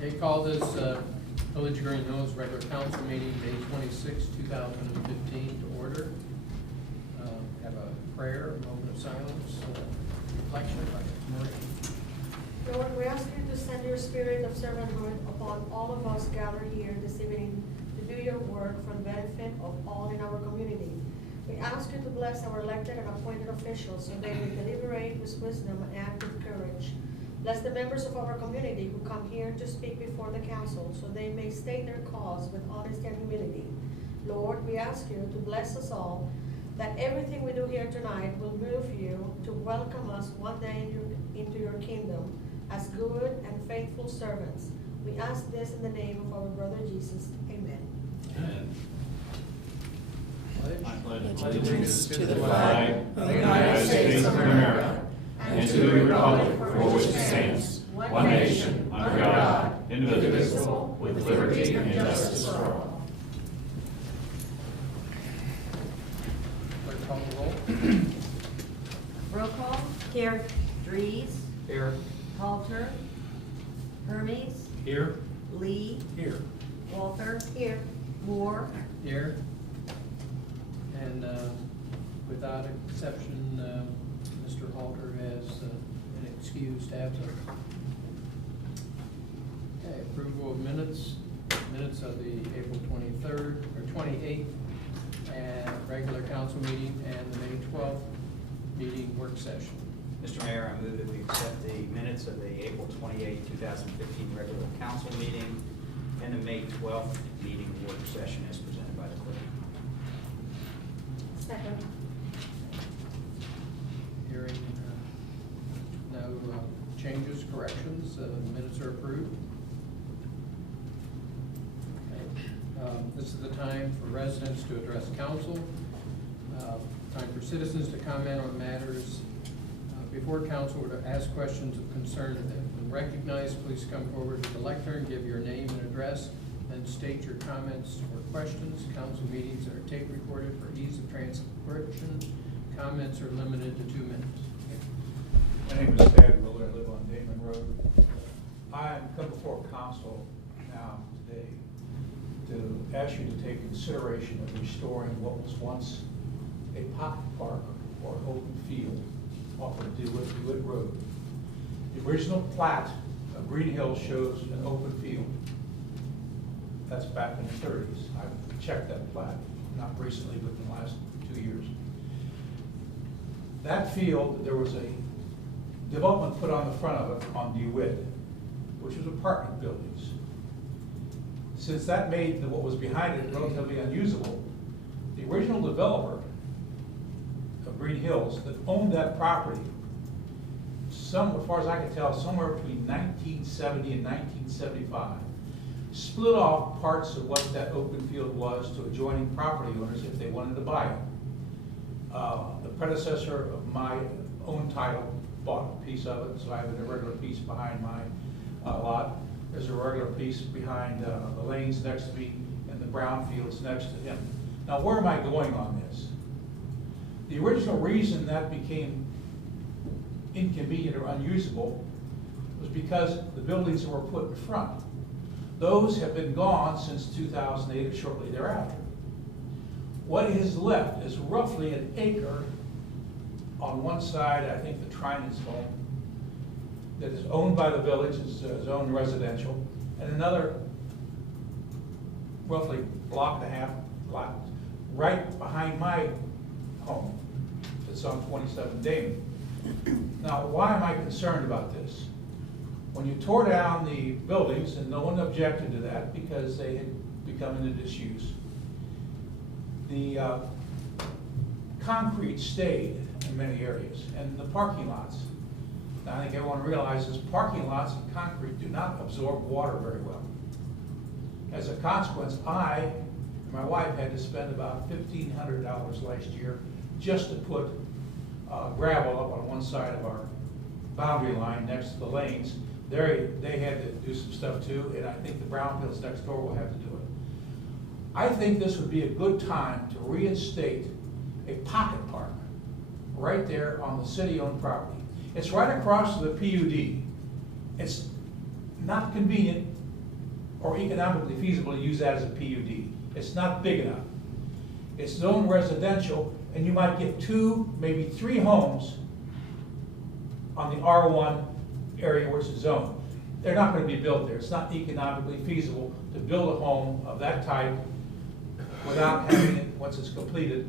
They call this Village of Greenhills regular council meeting, May 26, 2015, to order. Have a prayer, a moment of silence, reflection by Marie. Lord, we ask you to send your spirit of servanthood upon all of us gathered here this evening to do your work for the benefit of all in our community. We ask you to bless our elected and appointed officials so they may deliberate with wisdom and act with courage. Bless the members of our community who come here to speak before the council so they may state their cause with honesty and humility. Lord, we ask you to bless us all, that everything we do here tonight will move you to welcome us one day into your kingdom as good and faithful servants. We ask this in the name of our brother Jesus. Amen. Amen. Pledge. I pledge allegiance to the flag of the United States of America and to the republic for which it stands, one nation, under God, indivisible, with liberty and justice for all. Clerk, call the roll. Roll call. Here. Dries. Here. Halter. Hermes. Here. Lee. Here. Walther. Here. Moore. Here. And without exception, Mr. Halter has an excused absence. Okay, approval of minutes of the April 23rd or 28th and regular council meeting and the May 12th meeting work session. Mr. Mayor, I move that we accept the minutes of the April 28, 2015 regular council meeting and the May 12th meeting work session as presented by the clerk. Second. Hearing no changes, corrections, minutes are approved. Okay. This is the time for residents to address council, time for citizens to comment on matters before council or to ask questions of concern to them. When recognized, please come forward to the lectern, give your name and address, then state your comments or questions. Council meetings are tape recorded for ease of transcription. Comments are limited to 2 minutes. My name is Thad Miller. I live on Damon Road. I'm come before council now today to ask you to take consideration of restoring what was once a pocket park or open field off of DeWitt Road. The original plat of Greenhills shows an open field. That's back in the 30s. I've checked that plat, not recently, but in the last 2 years. That field, there was a development put on the front of it on DeWitt, which was apartment buildings. Since that made what was behind it relatively unusable, the original developer of Greenhills that owned that property, as far as I can tell, somewhere between 1970 and 1975, split off parts of what that open field was to adjoining property owners if they wanted to buy it. The predecessor of my own title bought a piece of it, so I have a regular piece behind my lot. There's a regular piece behind the lanes next to me and the brown fields next to him. Now, where am I going on this? The original reason that became inconvenient or unusable was because the buildings that were put in front. Those have been gone since 2008 or shortly thereafter. What is left is roughly an acre on one side, I think the Trinan's home, that is owned by the village, is owned residential, and another roughly block and a half lot right behind my home. It's on 27 Damon. Now, why am I concerned about this? When you tore down the buildings, and no one objected to that because they had become into disuse, the concrete stayed in many areas, and the parking lots. Now, I think everyone realizes parking lots and concrete do not absorb water very well. As a consequence, I and my wife had to spend about $1,500 last year just to put gravel up on one side of our boundary line next to the lanes. They had to do some stuff too, and I think the brownfields next door will have to do it. I think this would be a good time to reinstate a pocket park right there on the city-owned property. It's right across the PUD. It's not convenient or economically feasible to use that as a PUD. It's not big enough. It's zoned residential, and you might get 2, maybe 3 homes on the R1 area where it's zoned. They're not going to be built there. It's not economically feasible to build a home of that type without having it, once it's completed,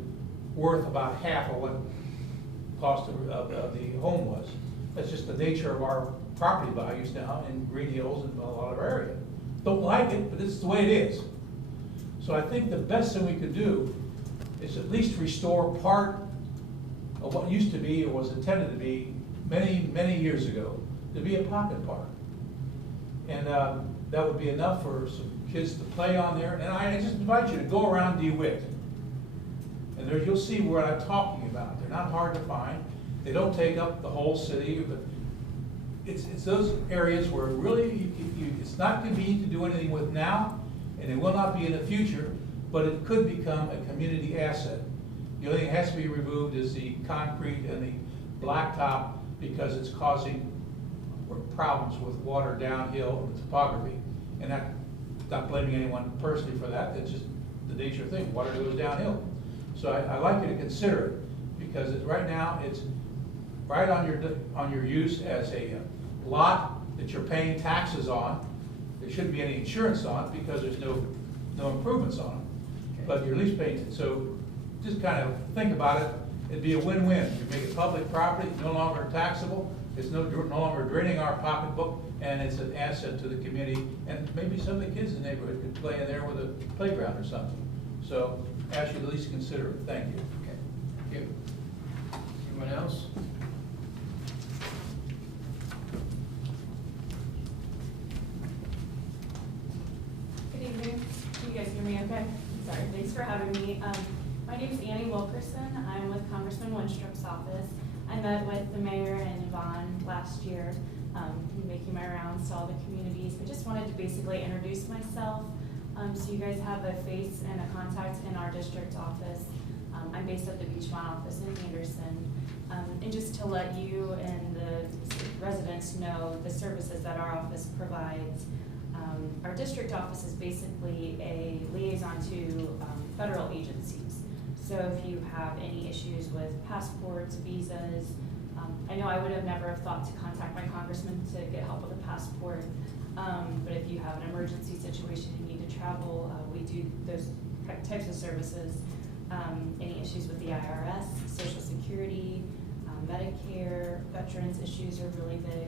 worth about half of what cost of the home was. That's just the nature of our property values now in Greenhills and a lot of our area. Don't like it, but it's the way it is. So I think the best thing we could do is at least restore part of what used to be or was intended to be many, many years ago to be a pocket park. And that would be enough for some kids to play on there. And I just invite you to go around DeWitt. And there you'll see what I'm talking about. They're not hard to find. They don't take up the whole city, but it's those areas where really it's not convenient to do anything with now, and it will not be in the future, but it could become a community asset. The only thing that has to be removed is the concrete and the blacktop because it's causing problems with water downhill and topography. And not blaming anyone personally for that, it's just the nature of things. Water goes downhill. So I'd like you to consider it because right now it's right on your use as a lot that you're paying taxes on. There shouldn't be any insurance on it because there's no improvements on it. But you're at least paying it. So just kind of think about it. It'd be a win-win. You make it public property, no longer taxable. It's no longer draining our pocketbook, and it's an asset to the community. And maybe some of the kids in the neighborhood could play in there with a playground or something. So ask you to at least consider it. Thank you. Okay, thank you. Anyone else? Good evening. Can you guys hear me okay? Sorry, thanks for having me. My name is Annie Wilkerson. I'm with Congressman Winstrup's office. I met with the mayor and Yvonne last year, making my rounds to all the communities. I just wanted to basically introduce myself so you guys have a face and a contact in our district office. I'm based at the Beachmont office in Anderson. And just to let you and the residents know the services that our office provides. Our district office is basically a liaison to federal agencies. So if you have any issues with passports, visas, I know I would have never have thought to contact my congressman to get help with a passport, but if you have an emergency situation, you need to travel, we do those types of services. Any issues with the IRS, Social Security, Medicare, veterans issues are really big.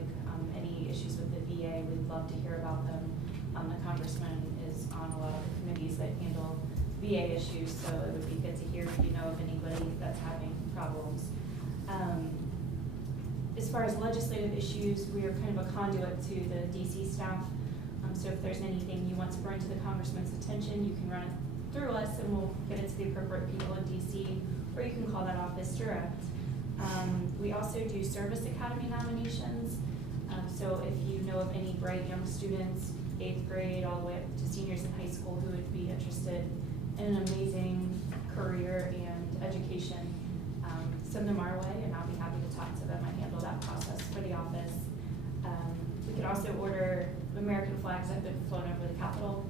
Any issues with the VA, we'd love to hear about them. The congressman is on a lot of the committees that handle VA issues, so it would be good to hear if you know of anybody that's having problems. As far as legislative issues, we are kind of a conduit to the DC staff. So if there's anything you want to bring to the congressman's attention, you can run it through us and we'll get it to the appropriate people in DC, or you can call that office direct. We also do service academy nominations. So if you know of any bright young students, 8th grade all the way up to seniors in high school who would be interested in an amazing career and education, send them our way and I'll be happy to talk to them. I handle that process for the office. We could also order American flags that have been flown over the Capitol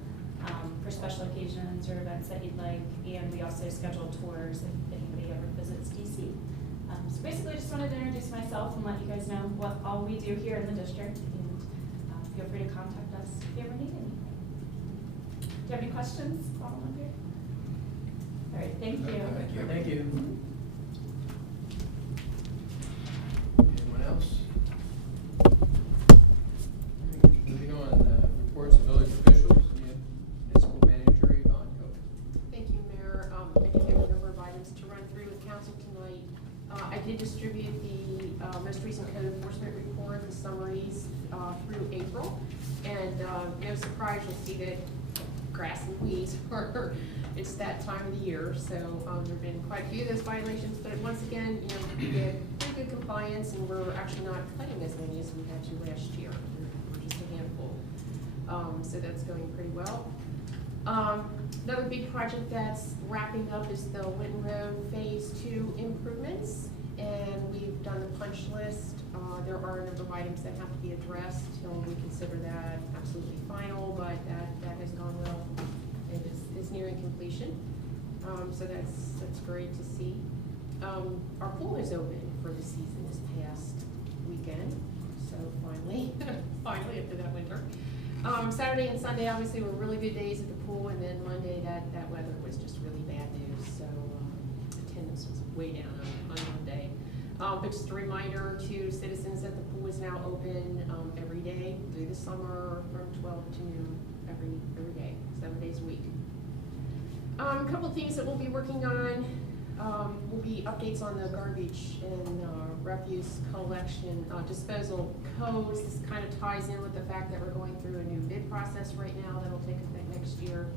for special occasions or events that you'd like, and we also schedule tours if anybody ever visits DC. So basically I just wanted to introduce myself and let you guys know what all we do here in the district, and feel free to contact us if you ever need anything. Do you have any questions while I'm up here? All right, thank you. Thank you. Thank you. Anyone else? Moving on, reports of village officials, municipal manager Yvonne Coe. Thank you, Mayor. I do have a number of items to run through with council tonight. I did distribute the most recent code enforcement report and summaries through April. And no surprise, you'll see that grass and weeds are, it's that time of the year. So there have been quite a few of those violations, but once again, we get pretty good compliance, and we're actually not cutting as many as we had to last year. We're just a handful. So that's going pretty well. Another big project that's wrapping up is the Winton Road Phase 2 improvements, and we've done the punch list There are a number of items that have to be addressed, and we consider that absolutely final, but that has gone well. It is nearing completion, so that's great to see. Our pool is open for the season this past weekend, so finally, finally after that winter. Saturday and Sunday obviously were really good days at the pool, and then Monday that weather was just really bad news, so attendance was way down on Monday. But just a reminder to citizens that the pool is now open every day through the summer from 12 to noon every day, 7 days a week. A couple of things that we'll be working on will be updates on the garbage and refuse collection disposal codes. This kind of ties in with the fact that we're going through a new bid process right now that'll take effect next year.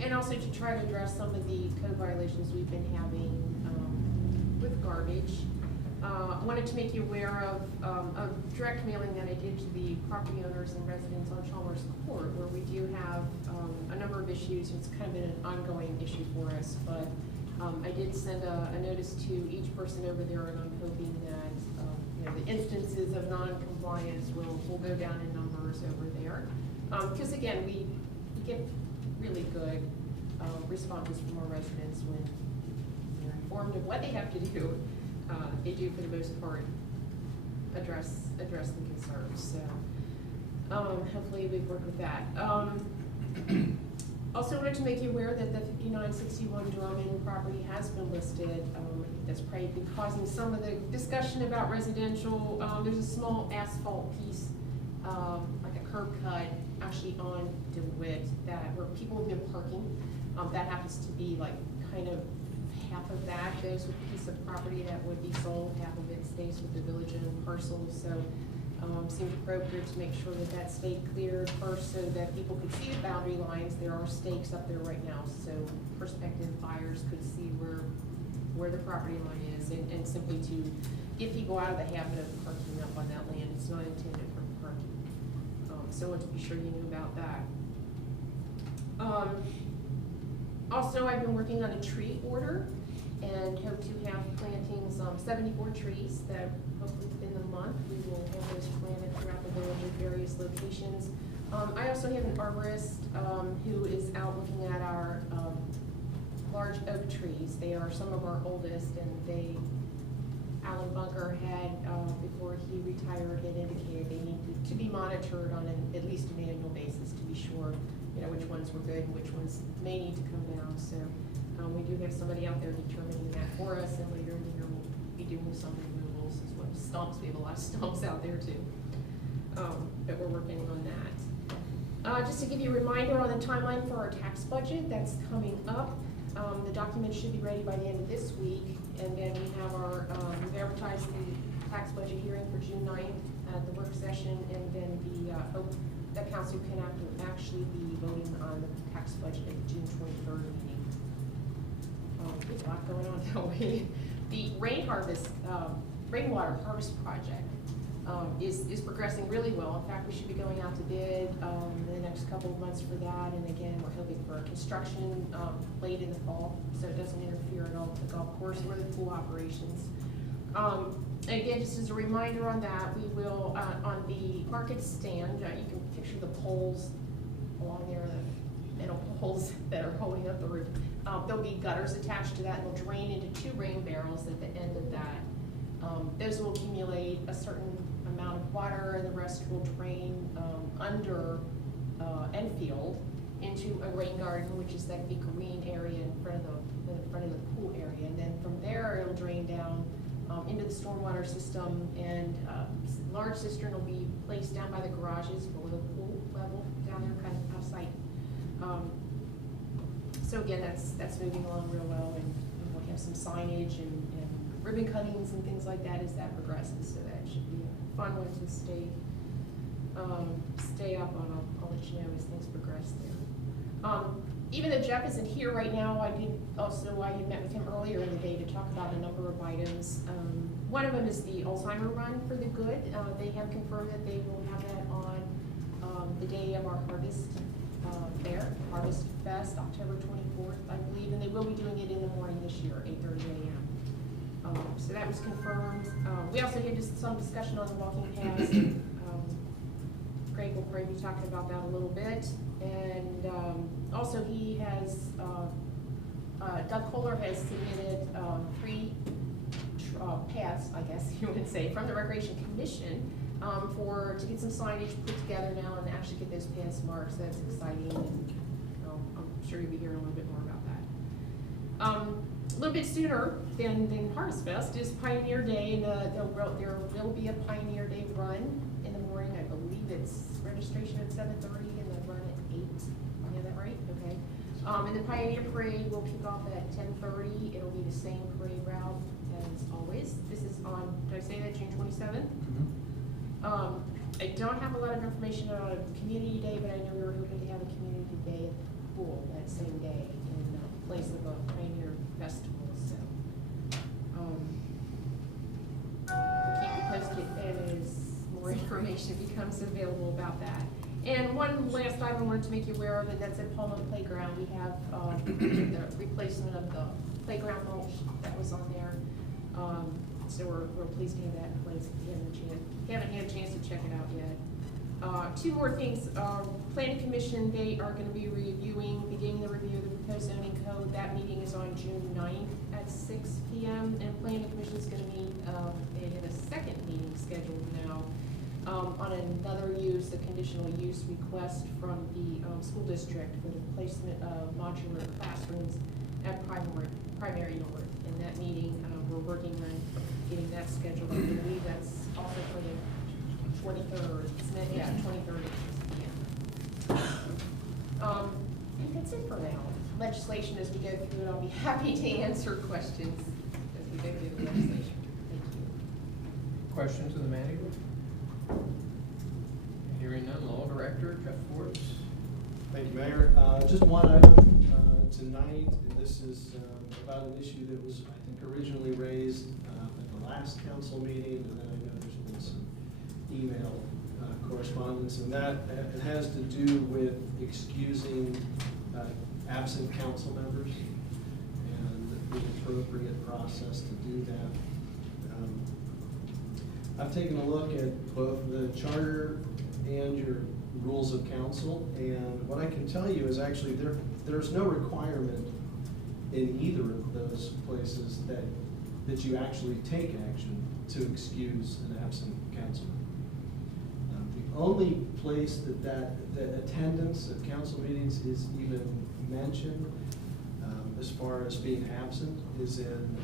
And also to try to address some of the code violations we've been having with garbage. I wanted to make you aware of a direct mailing that I did to the property owners and residents on Chalmers Court, where we do have a number of issues. It's kind of been an ongoing issue for us, but I did send a notice to each person over there, and I'm hoping that the instances of non-compliance will go down in numbers over there. Because again, we get really good responses from our residents when they're informed of what they have to do. They do, for the most part, address the concerns. So hopefully we've worked with that. Also wanted to make you aware that the 5961 Drummond property has been listed. That's probably been causing some of the discussion about residential. There's a small asphalt piece, like a curb cut, actually on DeWitt, where people have been parking. That happens to be like kind of half of that goes with a piece of property that would be sold. Half of it stays with the village-owned parcel. So seemed appropriate to make sure that stayed cleared first, so that people could see the boundary lines. There are stakes up there right now, so prospective buyers could see where the property line is, and simply to get people out of the habit of parking up on that land. It's not intended for parking. So I want to be sure you knew about that. Also, I've been working on a tree order and hope to have plantings, 74 trees that hopefully within the month we will have those planted throughout the village at various locations. I also have an arborist who is out looking at our large oak trees. They are some of our oldest, and Alan Bunker had, before he retired, had indicated they needed to be monitored on at least an annual basis to be sure which ones were good and which ones may need to come down. So we do have somebody out there determining that for us, and later in the year we'll be doing some removals as well as stumps. We have a lot of stumps out there too, but we're working on that. Just to give you a reminder on the timeline for our tax budget that's coming up, the document should be ready by the end of this week, and then we have we've advertised the tax budget hearing for June 9th at the work session, and then the hope that council can actually be voting on the tax budget at the June 23rd meeting. There's a lot going on, don't we? The rainwater harvest project is progressing really well. In fact, we should be going out to bid in the next couple of months for that. And again, we're hoping for construction late in the fall, so it doesn't interfere at all with the golf course or the pool operations. Again, just as a reminder on that, we will, on the market stand, you can picture the poles along there, the metal poles that are holding up the roof. There'll be gutters attached to that, and they'll drain into 2 rain barrels at the end of that. Those will accumulate a certain amount of water, and the rest will drain under Enfield into a rain garden, which is that big green area in front of the pool area. And then from there, it'll drain down into the stormwater system, and a large cistern will be placed down by the garages below the pool level, down there kind of out of sight. So again, that's moving along real well, and we'll have some signage and ribbon cuttings and things like that as that progresses, so that should be a fun one to stay up on. I'll let you know as things progress there. Even though Jeff isn't here right now, I had met with him earlier in the day to talk about a number of items. One of them is the Alzheimer Run for the Good. They have confirmed that they will have that on the day of our harvest fair, Harvest Fest, October 24th, I believe, and they will be doing it in the morning this year, 8:30 a.m. So that was confirmed. We also had just some discussion on the walking paths. Greg will probably be talking about that a little bit. And also he has, Doug Kohler has submitted 3 paths, I guess you would say, from the Recreation Commission to get some signage put together now and actually get those paths marked. So that's exciting. And I'm sure you'll be hearing a little bit more about that. A little bit sooner than Harvest Fest is Pioneer Day, and there will be a Pioneer Day run in the morning. I believe it's registration at 7:30 and the run at 8. You have that right? Okay. And the Pioneer Parade will kick off at 10:30. It'll be the same parade route as always. This is on, did I say that, June 27th? I don't have a lot of information on Community Day, but I know we were hoping to have a Community Day at the pool that same day in place of a Pioneer Festival. So we'll keep you posted as more information becomes available about that. And one last item I wanted to make you aware of, and that's at Palma Playground. We have the replacement of the playground mulch that was on there. So we're pleased to have that in place. If you haven't had a chance to check it out yet. 2 more things. Planning Commission, they are going to be beginning the review of the proposed zoning code. That meeting is on June 9th at 6 p.m. And Planning Commission is going to meet, they have a second meeting scheduled now on another use, a conditional use request from the school district for the placement of modular classrooms at primary North. And that meeting, we're working on getting that scheduled. I believe that's also for the 23rd. Yeah, 23rd at 6 p.m. I think that's it for now. Legislation, as we go through it, I'll be happy to answer questions as we go through the legislation. Thank you. Questions of the manager? Hearing none, Law Director Jeff Forbes. Thank you, Mayor. Just one item tonight, and this is about an issue that was, I think, originally raised at the last council meeting, and then I know there's been some email correspondence, and that it has to do with excusing absent council members and the appropriate process to do that. I've taken a look at both the charter and your rules of council, and what I can tell you is actually there's no requirement in either of those places that you actually take action to excuse an absent council member. The only place that attendance at council meetings is even mentioned as far as being absent is in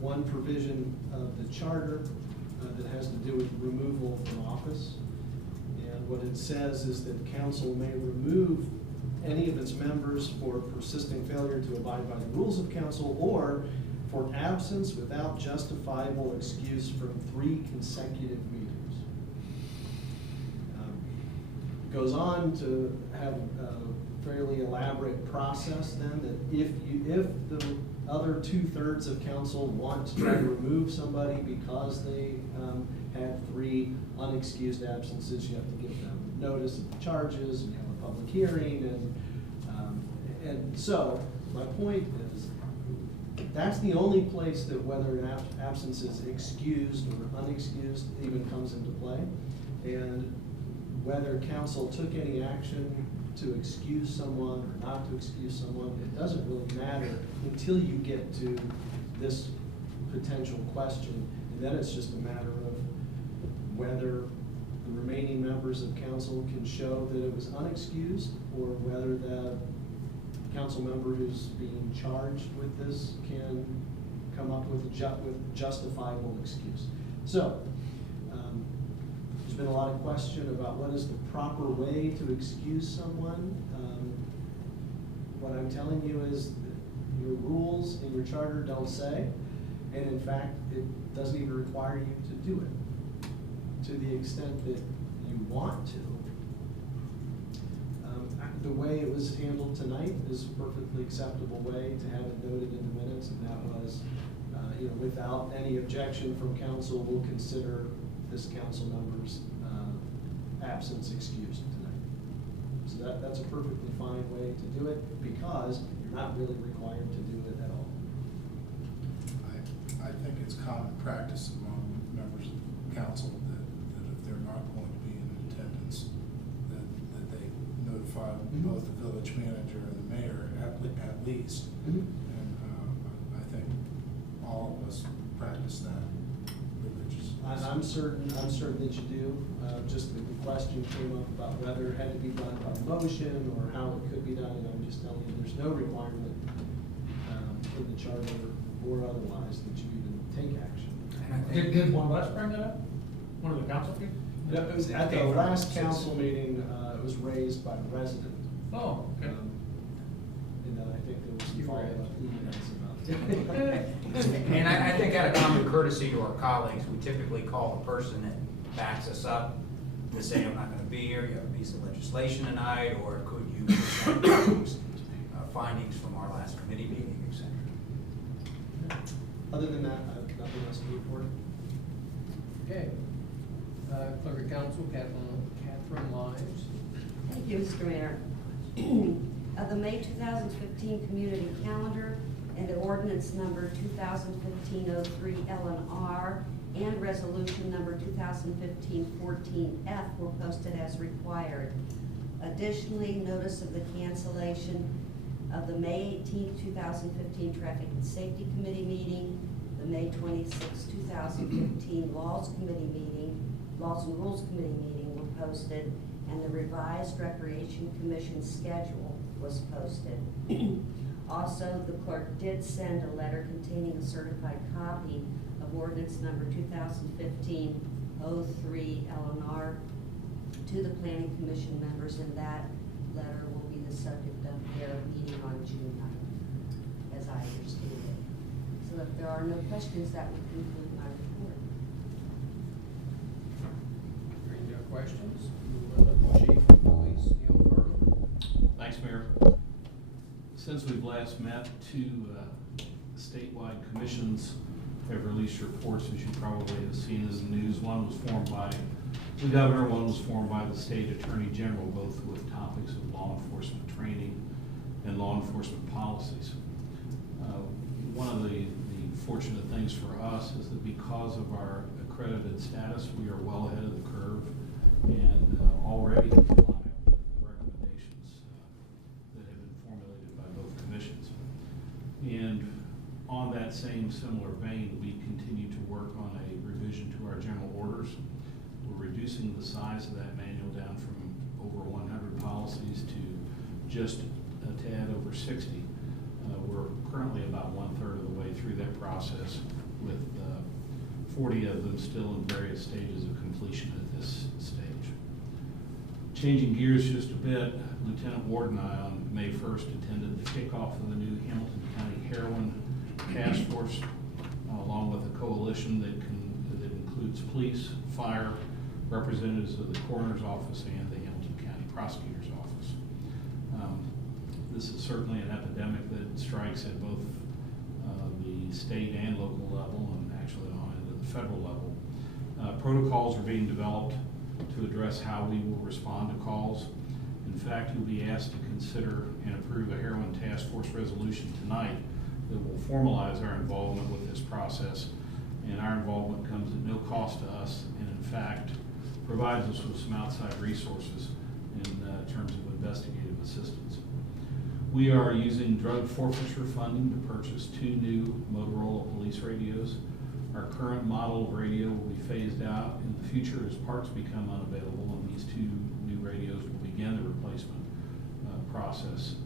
one provision of the charter that has to do with removal from office. And what it says is that council may remove any of its members for persisting failure to abide by the rules of council or for absence without justifiable excuse from 3 consecutive meetings. It goes on to have a fairly elaborate process then that if the other 2/3 of council want to try to remove somebody because they had 3 unexcused absences, you have to give them notice of the charges and have a public hearing, and so my point is that's the only place that whether an absence is excused or unexcused even comes into play, and whether council took any action to excuse someone or not to excuse someone, it doesn't really matter until you get to this potential question, and then it's just a matter of whether the remaining members of council can show that it was unexcused or whether the council member who's being charged with this can come up with justifiable excuse. So, there's been a lot of question about what is the proper way to excuse someone. What I'm telling you is that your rules and your charter don't say, and in fact, it doesn't even require you to do it. To the extent that you want to. The way it was handled tonight is a perfectly acceptable way to have it noted in the minutes, and that was, without any objection from council, we'll consider this council member's absence excused tonight. So that's a perfectly fine way to do it because you're not really required to do it at all. I common practice among members of council that if they're not going to be in attendance, that they notify both the village manager and the mayor at least. And I think all of us practice that religiously. I'm certain that you do. Just the question came up about whether it had to be done by motion or how it could be done, and I'm just telling you, there's no requirement in the charter or otherwise that you even take action. And I think, Did one of us bring that up? One of the council people? No, it was at the last council meeting, it was raised by the resident. Oh, okay. And then I think there was some You were follow-up emails about it. and I think out of common courtesy to our colleagues, we typically call the person that backs us up to say, I'm not gonna be here, you have a piece of legislation tonight, or could you present findings from our last committee meeting, et cetera. Other than that, I have nothing else to report. Okay. Clerk of Council, Catherine Lives. Thank you, Mr. Mayor. The May 2015 community calendar and the ordinance number 2015-03 LNR and resolution number 2015-14F were posted as required. Additionally, notice of the cancellation of the May 18, 2015 Traffic and Safety Committee meeting, the May 26, 2015 Laws and Rules Committee meeting were posted, and the revised Recreation Commission schedule was posted. Also, the clerk did send a letter containing a certified copy of ordinance number 2015-03 LNR to the Planning Commission members, and that letter will be the subject of their meeting on June 9th, as I understand it. So if there are no questions, that would conclude my report. Hearing no questions, move on to Chief of Police, Neil Farmer. Thanks, Mayor. Since we've last met, two statewide commissions have released reports, as you probably have seen as the news. One was formed by the governor, one was formed by the state attorney general, both with topics of law enforcement training and law enforcement policies. One of the fortunate things for us is that because of our accredited status, we are well ahead of the curve and already comply with the recommendations that have been formulated by both commissions. And on that same similar vein, we continue to work on a revision to our general orders. We're reducing the size of that manual down from over 100 policies to just a tad over 60. We're currently about 1/3 of the way through that process, with 40 of them still in various stages of completion at this stage. Changing gears just a bit, Lieutenant Ward and I on May 1st attended the kickoff of the new Hamilton County Heroin Task Force, along with a coalition that includes police, fire, representatives of the coroner's office, and the Hamilton County Prosecutor's office. This is certainly an epidemic that strikes at both the state and local level, and actually on into the federal level. Protocols are being developed to address how we will respond to calls. In fact, you'll be asked to consider and approve a heroin task force resolution tonight that will formalize our involvement with this process. And our involvement comes at no cost to us, and in fact, provides us with some outside resources in terms of investigative assistance. We are using drug forfeiture funding to purchase 2 new Motorola police radios. Our current model of radio will be phased out in the future as parts become unavailable, and these 2 new radios will begin the replacement process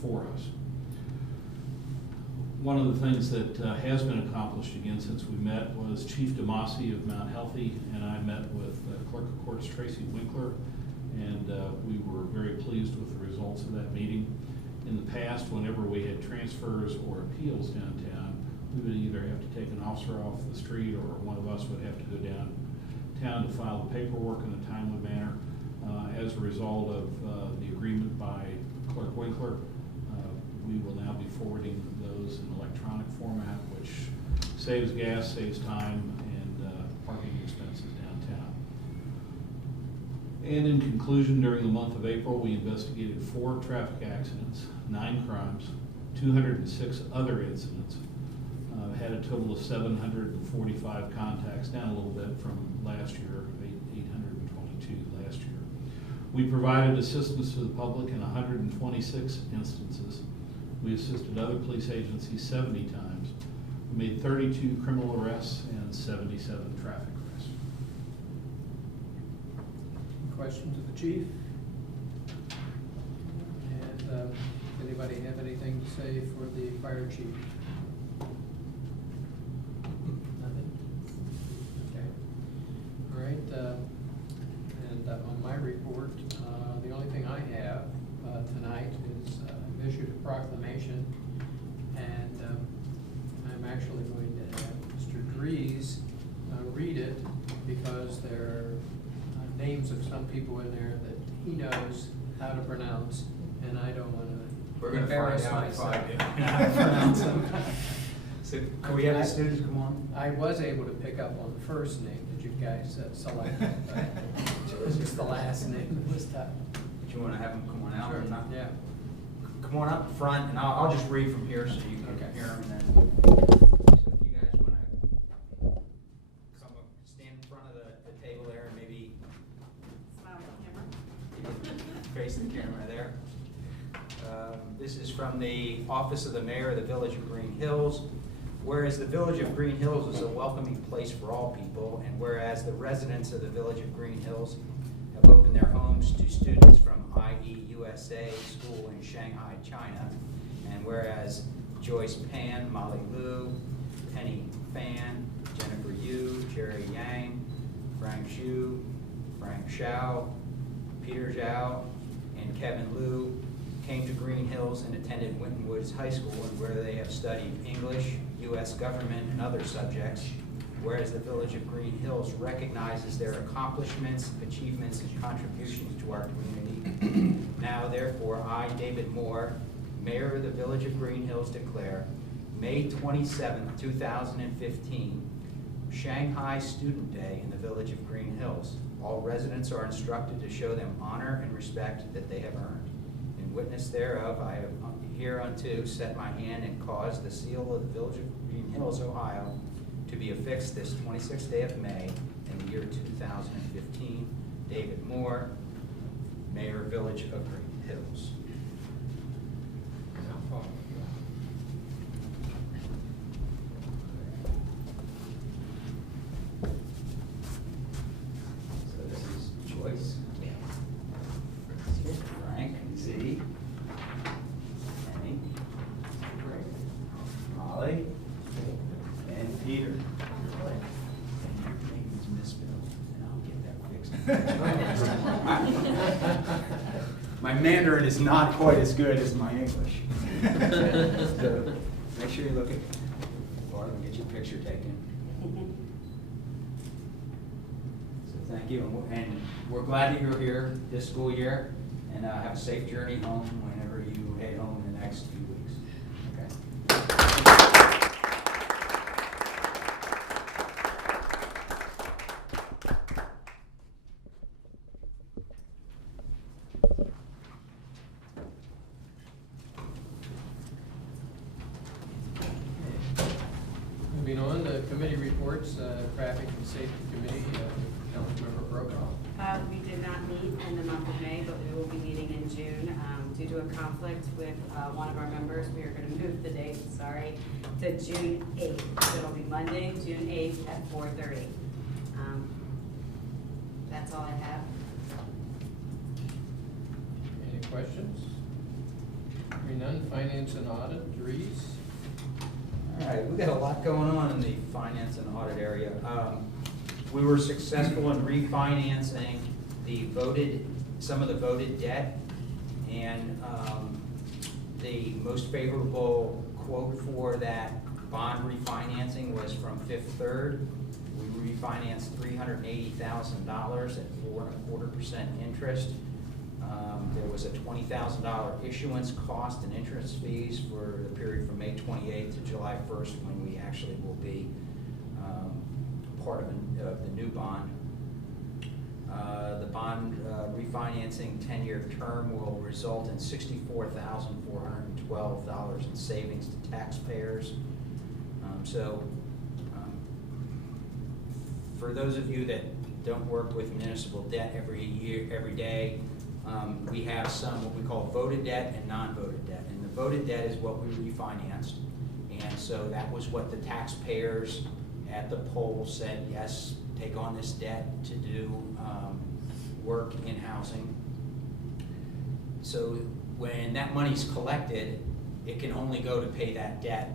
for us. One of the things that has been accomplished again since we met was Chief DeMasi of Mount Healthy and I met with Clerk of Courts Tracy Winkler, and we were very pleased with the results of that meeting. In the past, whenever we had transfers or appeals downtown, we would either have to take an officer off the street or one of us would have to go downtown to file the paperwork in a timely manner. As a result of the agreement by Clerk Winkler, we will now be forwarding those in electronic format, which saves gas, saves time, and parking expenses downtown. And in conclusion, during the month of April, we investigated 4 traffic accidents, 9 crimes, 206 other incidents, Had a total of 745 contacts, down a little bit from last year, 822 last year. We provided assistance to the public in 126 instances. We assisted other police agencies 70 times. We made 32 criminal arrests and 77 traffic arrests. Questions of the chief? And anybody have anything to say for the fire chief? Nothing? Okay. All right, and on my report, the only thing I have tonight is I've issued a proclamation, and I'm actually going to have Mr. Dries read it, because there are names of some people in there that he knows how to pronounce, and I don't want We're to gonna embarrass find out if myself. I can pronounce them. So, can we have the students come on? I was able to pick up on the first name that you guys selected, but it was just the last name that was tough. Do you wanna have them come on out or not? Yeah. Come on up front, and I'll just read from here so you can Okay. hear them, and then, so if you guys wanna come up, stand in front of the table there, and maybe Smile at the camera. you can face the camera there. This is from the Office of the Mayor of the Village of Green Hills. Whereas the Village of Green Hills is a welcoming place for all people, and whereas the residents of the Village of Green Hills have opened their homes to students from IEUSA School in Shanghai, China, and whereas Joyce Pan, Molly Liu, Penny Fan, Jennifer Yu, Jerry Yang, Frank Xu, Frank Xiao, Peter Zhao, and Kevin Liu came to Green Hills and attended Winton Woods High School, and where they have studied English, U.S. government, and other subjects, whereas the Village of Green Hills recognizes their accomplishments, achievements, and contributions to our community. Now, therefore, I, David Moore, Mayor of the Village of Green Hills, declare May 27, 2015, Shanghai Student Day in the Village of Green Hills. All residents are instructed to show them honor and respect that they have earned. In witness thereof, I have hereunto set my hand and caused the seal of the Village of Green Hills, Ohio, to be affixed this 26th day of May in the year 2015. David Moore, Mayor, Village of Green Hills. So this is Joyce. Frank, Z. Penny. Molly. And Peter. And your name is misspelled, and I'll get that fixed. My Mandarin is not quite as good as my English. So make sure you look at Laura and get your picture taken. So thank you, and we're glad that you're here this school year, and have a safe journey home whenever you head home in the next few weeks. Okay. Moving on to committee reports, Traffic and Safety Committee, Councilmember Brokaw. We did not meet in the month of May, but we will be meeting in June. Due to a conflict with one of our members, we are going to move the date, to June 8th. So it'll be Monday, June 8th at 4:30. That's all I have. Any questions? Hearing none, Finance and Audit, Dries. All right, we got a lot going on in the finance and audit area. We were successful in refinancing some of the voted debt, and the most favorable quote for that bond refinancing was from Fifth Third. We refinanced $380,000 at 4.25% interest. There was a $20,000 issuance cost and interest fees for the period from May 28th to July 1st, when we actually will be part of the new bond. The bond refinancing 10-year term will result in $64,412 in savings to taxpayers. For those of you that don't work with municipal debt every year, every day, we have some what we call voted debt and non-voted debt. And the voted debt is what we refinanced. And so that was what the taxpayers at the poll said, yes, take on this debt to do work in housing. So when that money's collected, it can only go to pay that debt.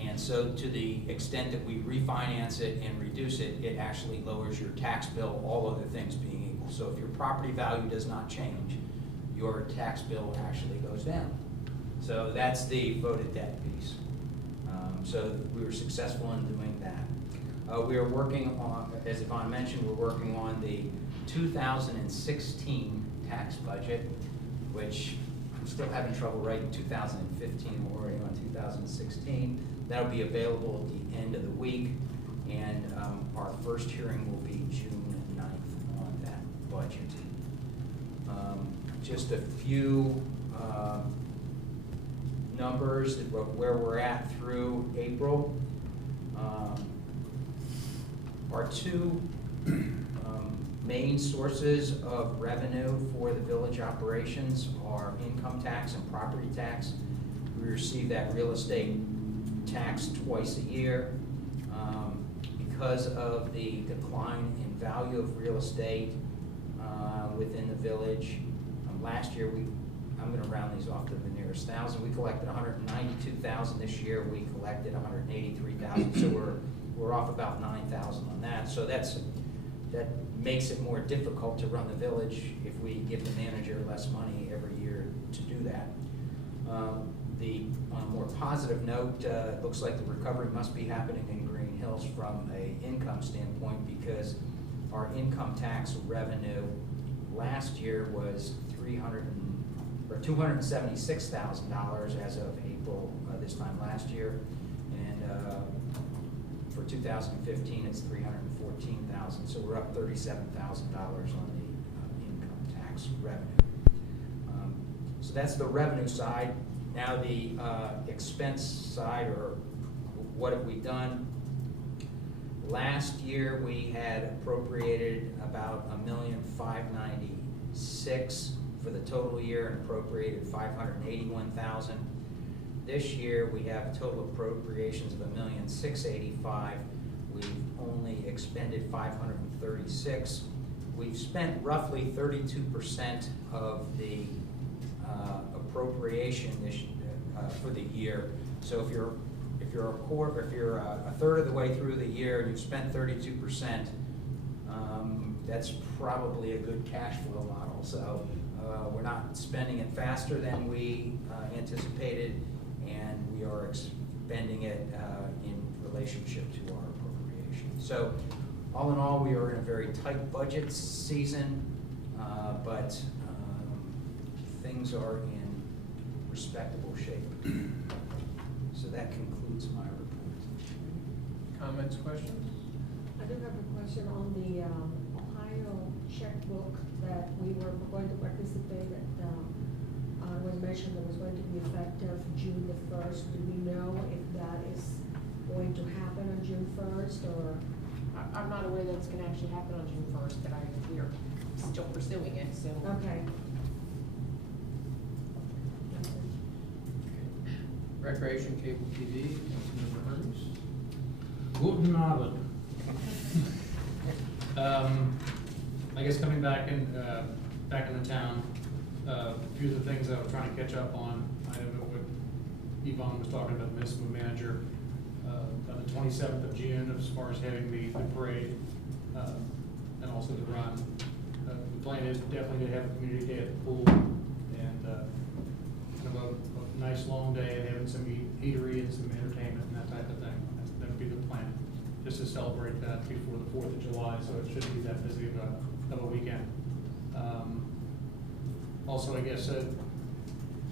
And so to the extent that we refinance it and reduce it, it actually lowers your tax bill, all other things being equal. So if your property value does not change, your tax bill actually goes down. So that's the voted debt piece. So we were successful in doing that. We are working on, as Yvonne mentioned, we're working on the 2016 tax budget, which I'm still having trouble writing 2015, we're already on 2016. That'll be available at the end of the week, and our first hearing will be June 9th on that budget. Just a few numbers where we're at through April. Our two main sources of revenue for the village operations are income tax and property tax. We receive that real estate tax twice a year. Because of the decline in value of real estate within the village, last year I'm going to round these off to the nearest thousand. We collected 192,000 this year. We collected 183,000, so we're off about 9,000 on that. So that makes it more difficult to run the village if we give the manager less money every year to do that. On a more positive note, it looks like the recovery must be happening in Greenhills from an income standpoint, because our income tax revenue last year was $276,000 as of April this time last year, and for 2015 it's $314,000. So we're up $37,000 on the income tax revenue. So that's the revenue side. Now the expense side, or what have we done? Last year we had appropriated about $1,596,000 for the total year and appropriated $581,000. This year we have total appropriations of $1,685,000. We've only expended $536,000. We've spent roughly 32% of the appropriation this for the year. So if you're a third of the way through the year and you've spent 32%, that's probably a good cash flow model. So we're not spending it faster than we anticipated, and we are expending it in relationship to our appropriation. So all in all, we are in a very tight budget season, but things are in respectable shape. So that concludes my report. Comments, questions? I do have a question on the Ohio checkbook that we were going to participate at. It was mentioned that was going to be effective June the 1st. Do we know if that is going to happen on June 1st, or? I'm not aware that it's gonna actually happen on June 1st, but we are still pursuing it, so. Okay. Recreation Cable TV, Councilmember Hurns. Guten Abend. I guess coming back in the town, a few of the things I was trying to catch up on. I know what Yvonne was talking about, the municipal manager, on the 27th of June, as far as having the parade, and also the run. The plan is definitely to have a community day at the pool, and kind of a nice long day, and having some eatery and some entertainment and that type of thing. That would be the plan, just to celebrate that before the 4th of July, so it shouldn't be that busy of a weekend. Also, I guess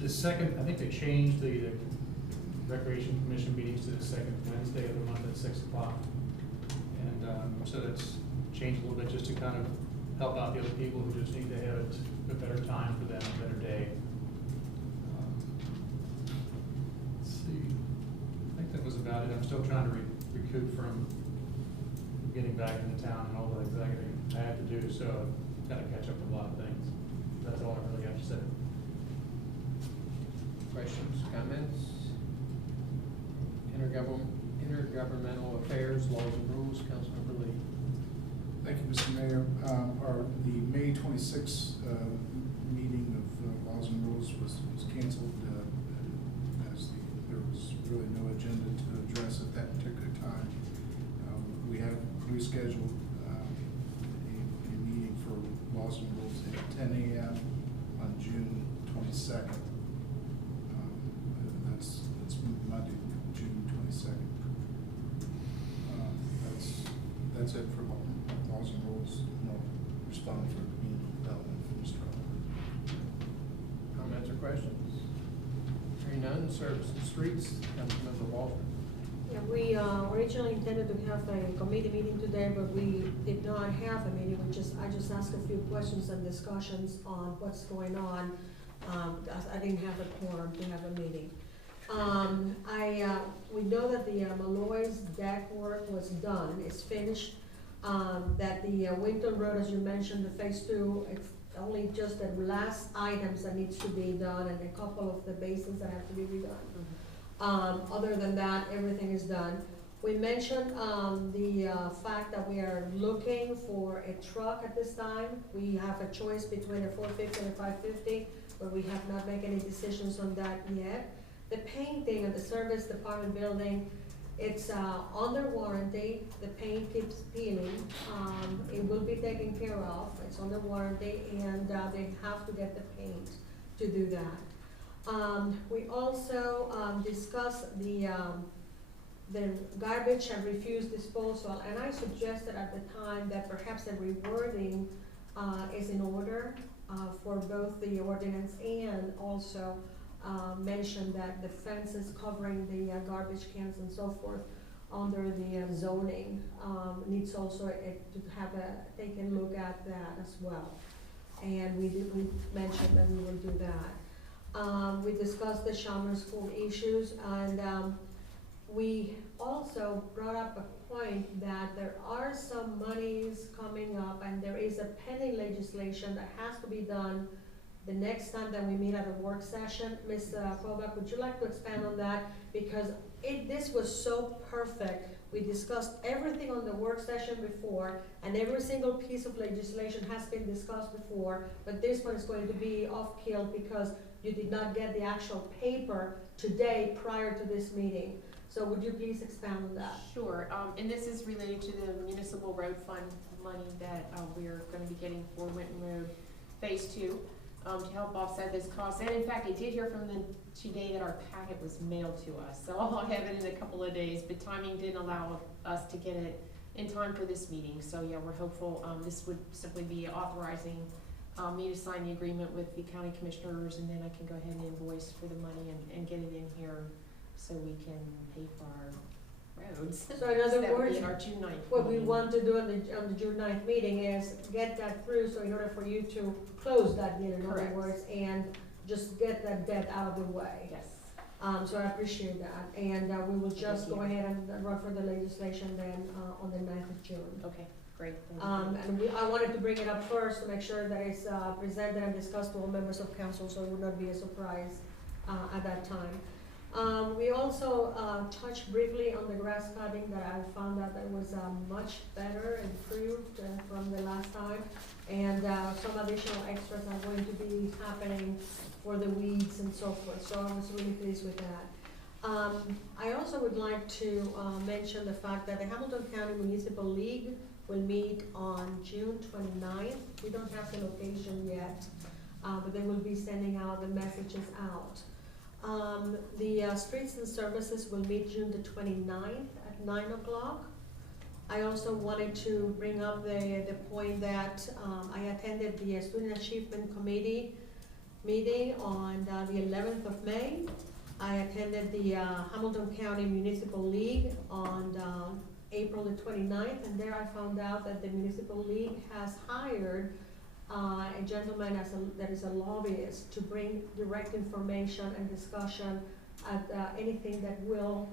the second, I think they changed the Recreation Commission meetings to the second Wednesday of the month at 6 o'clock. And so that's changed a little bit, just to kind of help out the other people who just need to have it a better time for them, a better day. Let's see, I think that was about about it. I'm still trying to recoup from getting back into town and all the things that I have to do, so I've got to catch up with a lot of things. That's all I really have to say. Questions, comments? Intergovernmental affairs, laws and rules, Councilmember Lee. Thank you, Mr. Mayor. The May 26th meeting of Laws and Rules was canceled as there was really no agenda to address at that particular time. We have rescheduled a meeting for Laws and Rules at 10 a.m. on June 22nd. That's Monday, June 22nd. That's it for Laws and Rules. No respond for community development from Mr. Comments or questions? Hearing none, service and streets, Councilmember Walter. Yeah, we originally intended to have a committee meeting today, but we did not have a meeting. I just asked a few questions and discussions on what's going on. I didn't have a quorum to have a meeting. We know that the Malloy's deck work was done, it's finished. That the Winton Road, as you mentioned, the phase 2, it's only just the last items that needs to be done and a couple of the basins that have to be redone. Other than that, everything is done. We mentioned the fact that we are looking for a truck at this time. We have a choice between a 450 and a 550, but we have not made any decisions on that yet. The painting of the service department building, it's under warranty. The paint keeps peeling. It will be taken care of. It's under warranty, and they have to get the paint to do that. We also discussed the garbage and refuse disposal, and I suggested at the time that perhaps the rewording is in order for both the ordinance, and also mention that the fences covering the garbage cans and so forth under the zoning needs also to have take a look at that as well. And we mentioned that we will do that. We discussed the Schaumburg School issues, and we also brought up a point that there are some monies coming up, and there is a pending legislation that has to be done the next time that we meet at a work session. Ms. Kovak, would you like to expand on that? Because this was so perfect. We discussed everything on the work session before, and every single piece of legislation has been discussed before, but this one is going to be off-kill because you did not get the actual paper today prior to this meeting. So would you please expand on that? Sure, and this is related to the municipal road fund money that we're gonna be getting for Winton Road Phase 2. To help offset this cost. And in fact, I did hear from them today that our packet was mailed to us. So I'll have it in a couple of days, but timing didn't allow us to get it in time for this meeting. So yeah, we're hopeful. This would simply be authorizing me to sign the agreement with the county commissioners, and then I can go ahead and invoice for the money and get it in here so we can pay for our roads. So in other That would words, be in our June 9th what we meeting. want to do on the June 9th meeting is get that through, so in order for you to close that deal, in other Correct. words, and just get that debt out of the way. Yes. So I appreciate that, and we will just go ahead and run for the legislation then on the 9th of June. Okay, great. Thank you. And I wanted to bring it up first to make sure that it's presented and discussed to all members of council, so it would not be a surprise at that time. We also touched briefly on the grass cutting, that I found out that was much better, improved from the last time. And some additional extras are going to be happening for the weeds and so forth. So I was really pleased with that. I also would like to mention the fact that the Hamilton County Municipal League will meet on June 29th. We don't have the location yet, but they will be sending out the messages out. The Streets and Services will meet June the 29th at 9 o'clock. I also wanted to bring up the point that I attended the Student Achievement Committee meeting on the 11th of May. I attended the Hamilton County Municipal League on April the 29th, and there I found out that the Municipal League has hired a gentleman that is a lobbyist to bring direct information and discussion at anything that will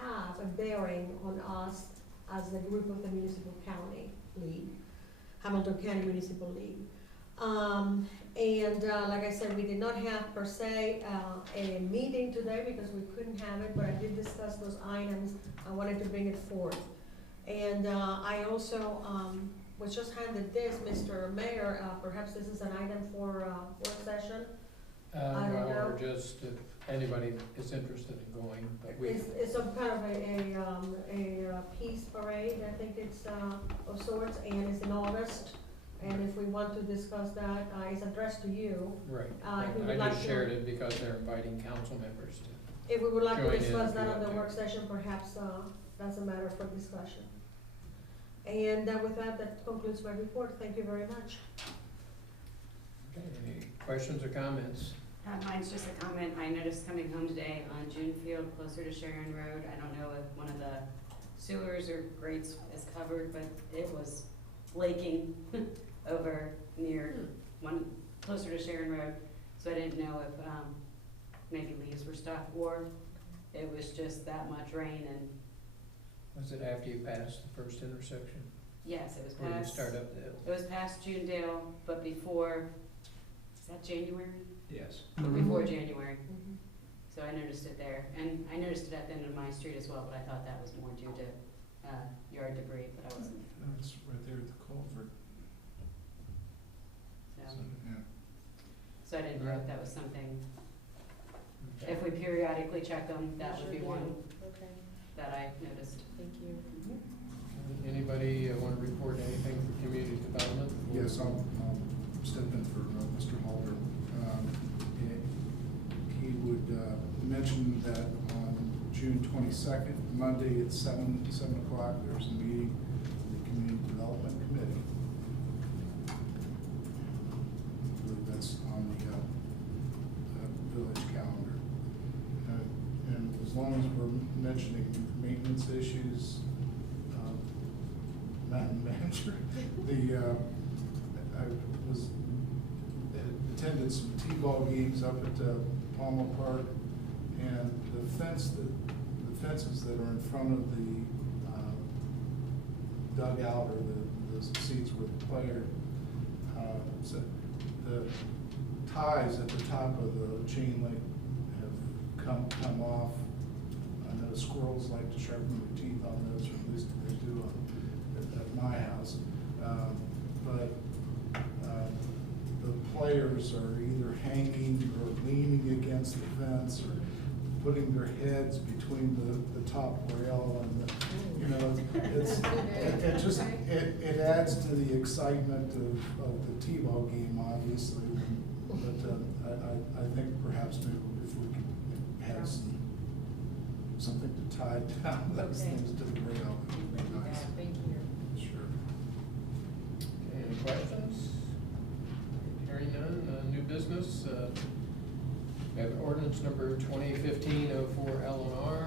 have a bearing on us as the group of the Municipal County League, Hamilton County Municipal League. Like I said, we did not have per se a meeting today because we couldn't have it, but I did discuss those items. I wanted to bring it forth. And I also was just handed this, Mr. Mayor, perhaps this is an item for work session. I don't know. Or just if anybody is interested in going, but we. It's some kind of a peace parade, I think it's of sorts, and it's in August. And if we want to discuss that, it's addressed to you. Right, if we would I like just to- shared it because they're inviting council members to. If we would like Join to in discuss if that you on the want to. work session, perhaps that's a matter for discussion. And with that, that concludes my report. Thank you very much. Okay, any questions or comments? Mine's just a comment. I noticed coming home today on Junefield, closer to Sharon Road, I don't know if one of the sewers or grates is covered, but it was flaking over near one, closer to Sharon Road. So I didn't know if maybe leaves were stuck or it was just that much rain. And Was it after you passed the first intersection? yes, it was Or did you past, start up the hill? it was past Junedale, but before, is that January? Yes. Before January. Mhm. So I noticed it there, and I noticed it at the end of my street as well, but I thought that was more due to yard debris, but I wasn't, It's right there at the culvert. so. Yeah. So I didn't know if that was something, Okay. if we periodically check them, that would be Sure one do. Okay, that I noticed. thank you. Anybody want to report anything for community development? Yes, I'll step in for Mr. Halder. He would mention that on June 22nd, Monday at 7 o'clock, there's a meeting of the Community Development Committee. I believe that's on the village calendar. And as long as we're mentioning maintenance issues, Madam Manager, I attended some T-ball games up at Palmer Park, and the fences that are in front of the dugout or the seats where the player, so the ties at the top of the chain link have come off. I know squirrels like to sharpen their teeth on those, or at least they do at my house. But the players are either hanging or leaning against the fence or putting their heads between the top rail and the, you know, it adds to the excitement of the T-ball game, obviously. But I think perhaps maybe if we could have something to tie down those Okay. things to the rail, it would be nice. Yeah, thank you. Sure. Okay, any questions? Hearing none, new business, we have ordinance number 2015-04 L&R,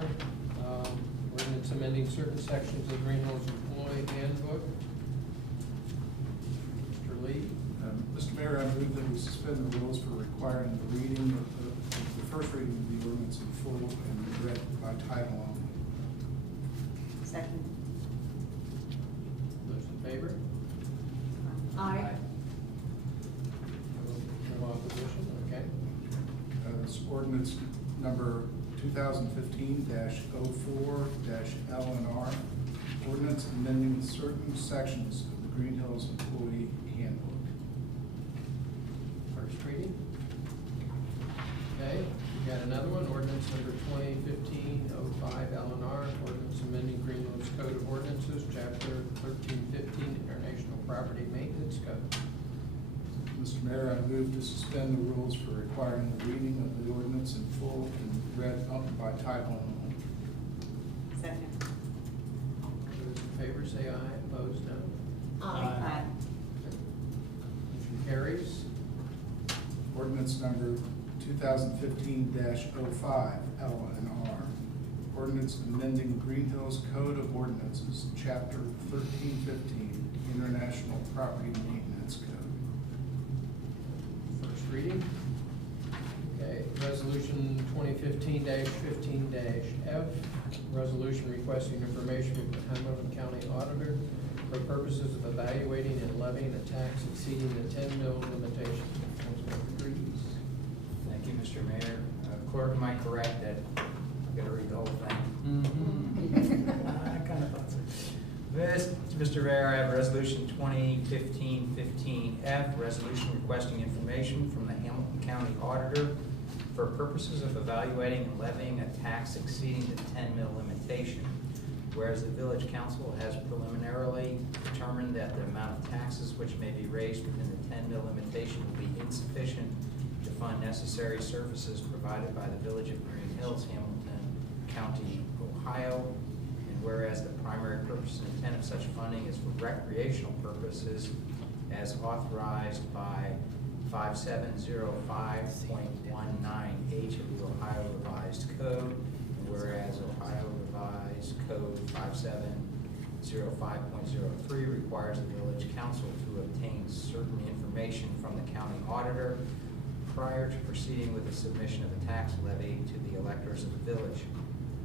ordinance amending certain sections of Greenhills Employee Handbook. Mr. Lee? Mr. Mayor, I move that we suspend the rules for requiring the reading of the first reading of the ordinance in full and read by title only. Second. Those in favor? Aye. No opposition, okay. This ordinance number 2015-04-L&R, ordinance amending certain sections of the Greenhills Employee Handbook. First reading. Okay, we got another one, ordinance number 2015-05 L&R, ordinance amending Greenhills Code of Ordinances, chapter 1315, International Property Maintenance Code. Mr. Mayor, I move to suspend the rules for requiring the reading of the ordinance in full and read up by title only. Second. Those in favor say aye, opposed no. Aye. Motion carries. Ordinance number 2015-05 L&R, ordinance amending Greenhills Code of Ordinances, chapter 1315, International Property Maintenance Code. First reading. Okay, resolution 2015-06 2015-15-F, resolution requesting information from the Hamilton County Auditor for purposes of evaluating and levying a tax exceeding the 10 mil limitation. Councilman Reeves. Thank you, Mr. Mayor. Clerk, am I correct that I've got to read the whole thing? I kind of thought so. Mr. Mayor, I have Resolution 2015-15-F, resolution requesting information from the Hamilton County Auditor for purposes of evaluating and levying a tax exceeding the 10 mil limitation. Whereas the village council has preliminarily determined that the amount of taxes which may be raised within the 10 mil limitation will be insufficient to fund necessary services provided by the village of Greenhills, Hamilton County, Ohio. And whereas the primary purpose and intent of such funding is for recreational purposes as authorized by 5705.19H of the Ohio Revised Code. And whereas Ohio Revised Code 5705.03 requires the village council to obtain certain information from the county auditor prior to proceeding with the submission of a tax levy to the electors of the village.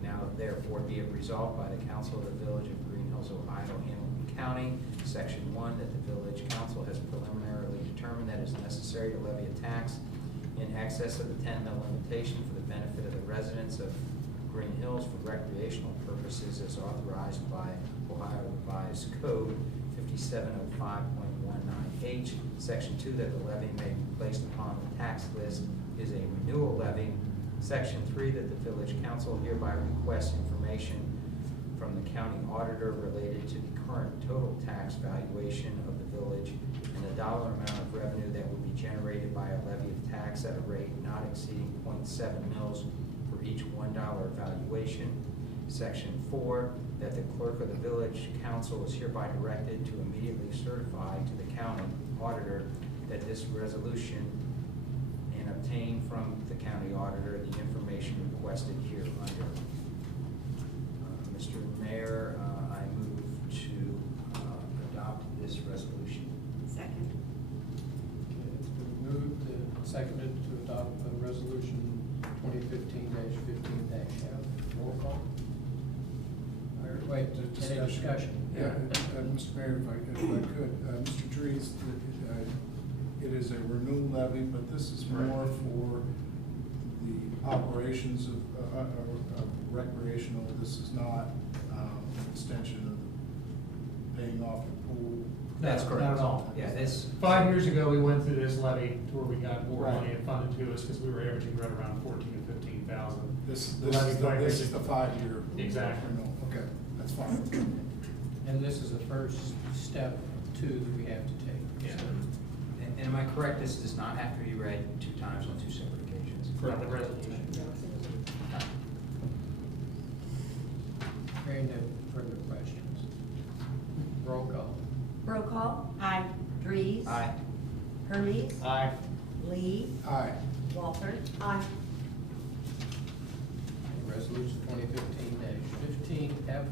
Now therefore be it resolved by the council of the village of Greenhills, Ohio, Hamilton County, Section 1, that the village council has preliminarily determined that it is necessary to levy a tax in excess of the 10 mil limitation for the benefit of the residents of Greenhills for recreational purposes as authorized by Ohio Revised Code 5705.19H. Section 2, that the levy may be placed upon the tax list is a renewal levy. Section 3, that the village council hereby requests information from the county auditor related to the current total tax valuation of the village and the dollar amount of revenue that would be generated by a levy of tax at a rate not exceeding 0.7 mils for each $1 valuation. Section 4, that the clerk of the village council is hereby directed to immediately certify to the county auditor that this resolution and obtain from the county auditor the information requested here under. Mr. Mayor, I move to adopt this resolution. Second. Okay, it's been moved and seconded to adopt resolution 2015-15-F. Roll call. Or wait, any discussion? Yeah, Mr. Mayor, if I could, Mr. Dries, it is a renewal levy, but this is more for the operations of recreational. This is not an extension of paying off the pool. That's correct. Not at all. Yeah, this. 5 years ago, we went through this levy to where we got more Right. money and funded to us because we were averaging right around 14 to 15,000. This The levy quite is basic. the 5-year. Exactly. renewal. Okay, that's fine. And this is the first step that we have to take. Yeah. So, And am I correct, this does not have to be read 2 times on 2 separate occasions? Correct, the resolution. Hearing no further questions. Roll call. Roll call. Aye. Dries. Aye. Hermes. Aye. Lee. Aye. Walter. Aye. Resolution 2015-15F,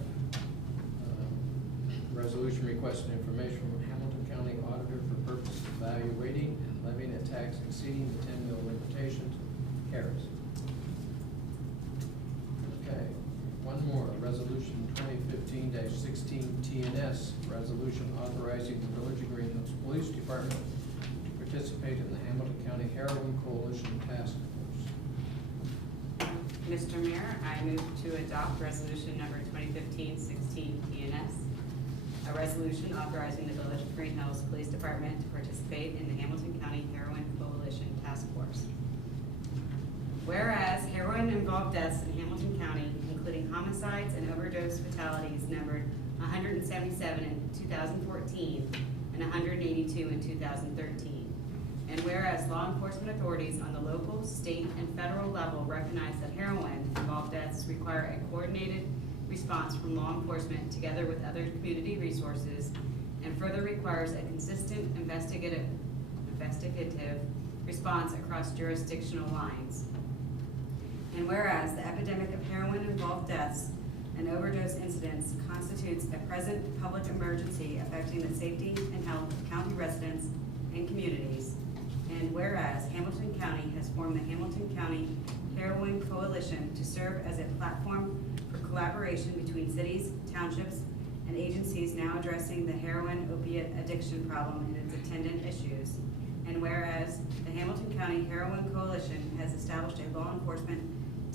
resolution requesting information from Hamilton County Auditor for purpose of evaluating and levying a tax exceeding the 10 mil limitations. Carries. Okay, one more, resolution 2015-16 TNS, resolution authorizing the Village of Greenhills Police Department to participate in the Hamilton County Heroin Coalition Task Force. Mr. Mayor, I move to adopt resolution number 2015-16 TNS, a resolution authorizing the Village of Greenhills Police Department to participate in the Hamilton County Heroin Coalition Task Force. Whereas heroin-involved deaths in Hamilton County, including homicides and overdose fatalities, numbered 177 in 2014 and 182 in 2013. And whereas law enforcement authorities on the local, state, and federal level recognize that heroin-involved deaths require a coordinated response from law enforcement together with other community resources, and further requires a consistent investigative response across jurisdictional lines. And whereas the epidemic of heroin-involved deaths and overdose incidents constitutes a present public emergency affecting the safety and health of county residents and communities. And whereas Hamilton County has formed the Hamilton County Heroin Coalition to serve as a platform for collaboration between cities, townships, and agencies now addressing the heroin opiate addiction problem and its attendant issues. And whereas the Hamilton County Heroin Coalition has established a law enforcement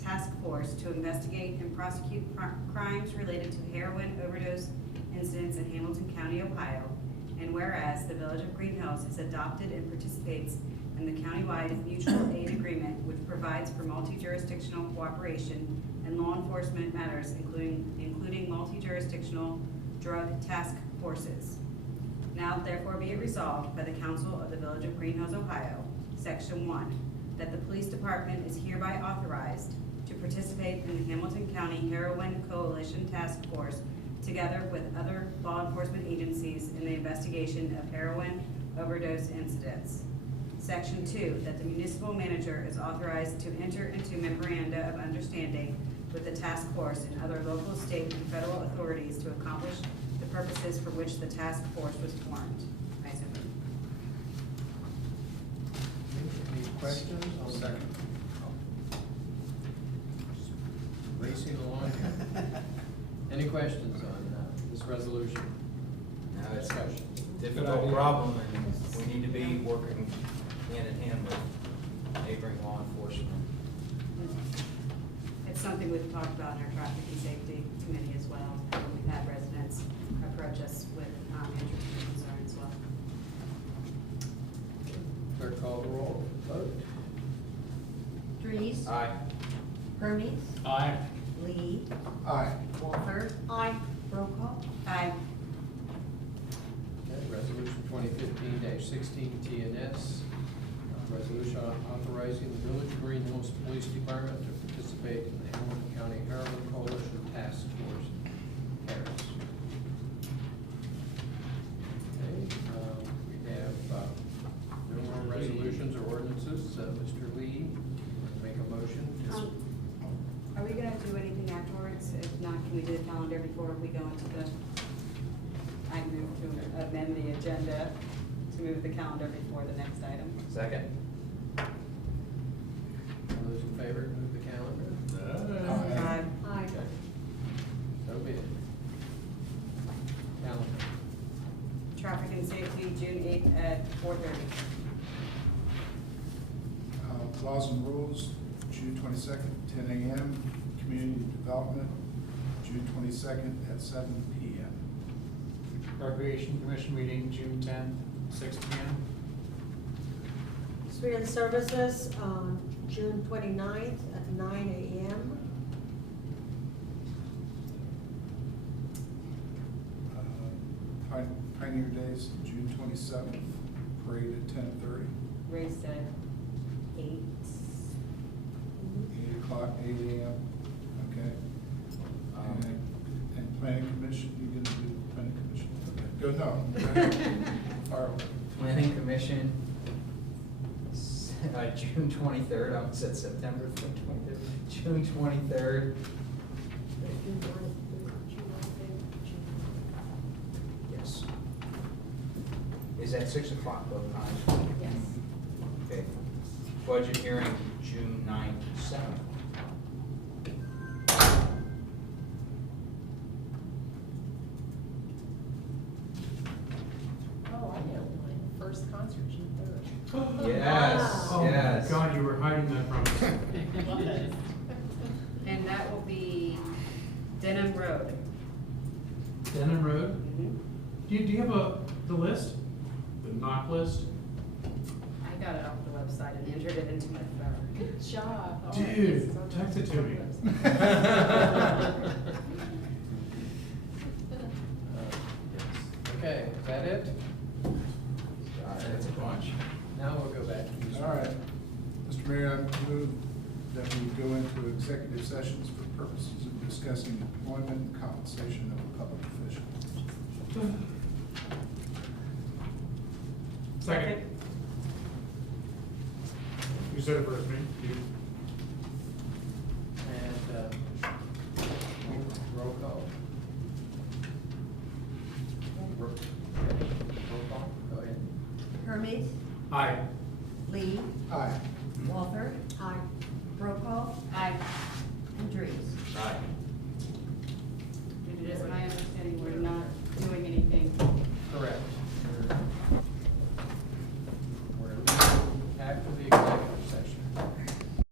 task force to investigate and prosecute crimes related to heroin overdose incidents in Hamilton County, Ohio. And whereas the Village of Greenhills has adopted and participates in the countywide mutual aid agreement, which provides for multi-jurisdictional cooperation in law enforcement matters, including multi-jurisdictional drug task forces. Now therefore be it resolved by the Council of the Village of Greenhills, Ohio, Section 1, that the Police Department is hereby authorized to participate in the Hamilton County Heroin Coalition Task Force together with other law enforcement agencies in the investigation of heroin overdose incidents. Section 2, that the municipal manager is authorized to enter into memoranda of understanding with the task force and other local, state, and federal authorities to accomplish the purposes for which the task force was formed. I so move. Any questions? Second. Racing along here. Any questions on this resolution? No, it's a Discussion. difficult problem, and we need to be working hand in hand with neighboring law enforcement. It's something we've talked about in our traffic and safety committee as well. We've had residents approach us with interest and concern as well. Clerk call the roll. Vote. Dries. Aye. Hermes. Aye. Lee. Aye. Walther. Aye. Roll call. Aye. Okay, resolution 2015-16 TNS. Resolution authorizing the Village of Greenhills Police Department to participate in the Hamilton County Heroin Coalition Task Force. Harris. Okay, we have no more resolutions or ordinances. Mr. Lee, make a motion. Are we gonna do anything afterwards? If not, can we do the calendar before we go into the, I move to amend the agenda to move the calendar before the next item. Second. All those in favor, move the calendar. Aye. Okay. So be it. Calendar. Traffic and safety, June 8th at 4:30. Laws and rules, June 22nd, 10 a.m. Community development, June 22nd at 7 p.m. Recreation Commission meeting, June 10th, 6 p.m. Street and Services, June 29th at 9 a.m. Pioneer Days, June 27th, parade at 10:30. Race at 8. 8 o'clock, 8 a.m., okay. And planning commission, you gonna do planning commission? Okay, go, no. Fire away. Planning Commission, June 23rd, I almost said September 23rd, June 23rd. Yes. Is that 6 o'clock both times? Yes. Okay. Budget hearing, June 9th, 7th. Oh, I know mine. First concert, June 3rd. Yes, Oh, yes. God, you were hiding that from us. And that will be Denham Road. Denham Road? Mhm. Do you have the list? The knock list? I got it off the website and entered it into my phone. Good job. All right, Dude, this is on text it to me. Okay, is that it? That's a bunch. Now we'll go back to you. All right. Mr. Mayor, I move that we go into executive sessions for purposes of discussing employment and compensation of a public official. Second. You said it first, me? And roll call. Roll call, go ahead. Hermes. Aye. Lee. Lee, Aye. Walther, Aye. Brokaw, Aye. and Dries. Aye. It is my understanding we're not doing anything. Correct.